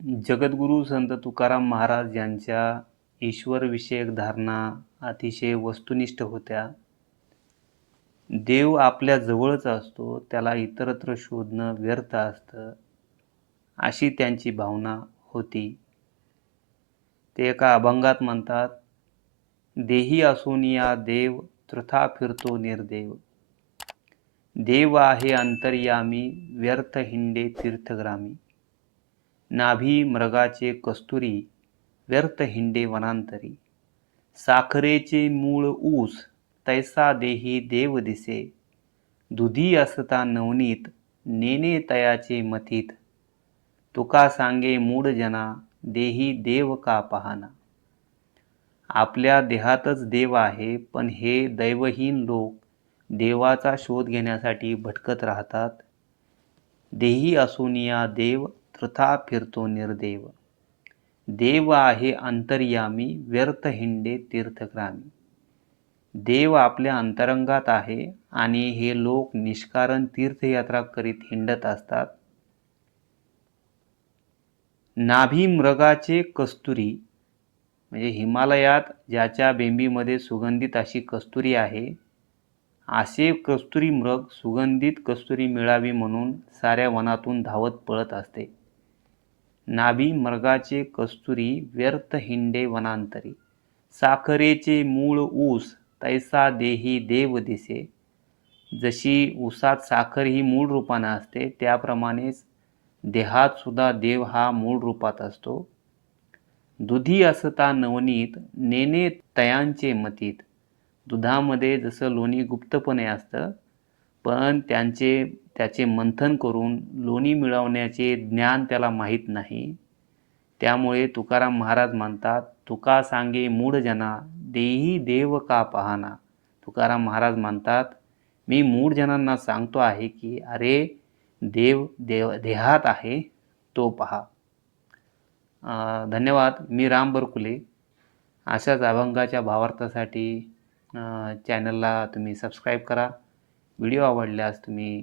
जगद्गुरू संत तुकाराम महाराज यांच्या ईश्वरविषयक धारणा अतिशय वस्तुनिष्ठ होत्या. देव आपल्या जवळच असतो त्याला इतरत्र शोधणं व्यर्थ असतं अशी त्यांची भावना होती. ते एका अभंगात म्हणतात देही असून या देव तृथा फिरतो निर्देव. देव आहे अंतर्यामी व्यर्थ हिंडे तीर्थग्रामी नाभी मृगाचे कस्तुरी व्यर्थ हिंडे वनांतरी. साखरेचे मूळ ऊस तैसा देही देव दिसे. दुधी असता नवनीत नेने तयाचे मथित तुका सांगे मूढ जना देही देव का पहाना. आपल्या देहातच देव आहे पण हे दैवहीन लोक देवाचा शोध घेण्यासाठी भटकत राहतात. देही असून या देव वृथा फिरतो निर्देव. देव आहे अंतर्यामी व्यर्थ हिंडे तीर्थग्रामी. देव आपल्या अंतरंगात आहे आणि हे लोक निष्कारण तीर्थयात्रा करीत हिंडत असतात. नाभी मृगाचे कस्तुरी म्हणजे हिमालयात ज्याच्या बेंबीमध्ये सुगंधित अशी कस्तुरी आहे असे कस्तुरी मृग सुगंधित कस्तुरी मिळावी म्हणून साऱ्या वनातून धावत पळत असते. नाभी मृगाचे कस्तुरी व्यर्थ हिंडे वनांतरी. साखरेचे मूळ ऊस तैसा देही देव दिसे. जशी ऊसात साखर ही मूळ रूपानं असते त्याप्रमाणेच देहात सुद्धा देव हा मूळ रूपात असतो. दुधी असता नवनीत नेने तयांचे मतीत. दुधामध्ये जसं लोणी गुप्तपणे असतं पण त्यांचे त्याचे मंथन करून लोणी मिळवण्याचे ज्ञान त्याला माहीत नाही. त्यामुळे तुकाराम महाराज म्हणतात तुका सांगे मूढजना देही देव का पाहना. तुकाराम महाराज म्हणतात मी मूढजनांना सांगतो आहे की अरे देव देव देहात आहे तो पहा. धन्यवाद. मी राम बरकुले. अशाच अभंगाच्या भावार्थासाठी चॅनलला तुम्ही सबस्क्राईब करा. व्हिडिओ आवडल्यास तुम्ही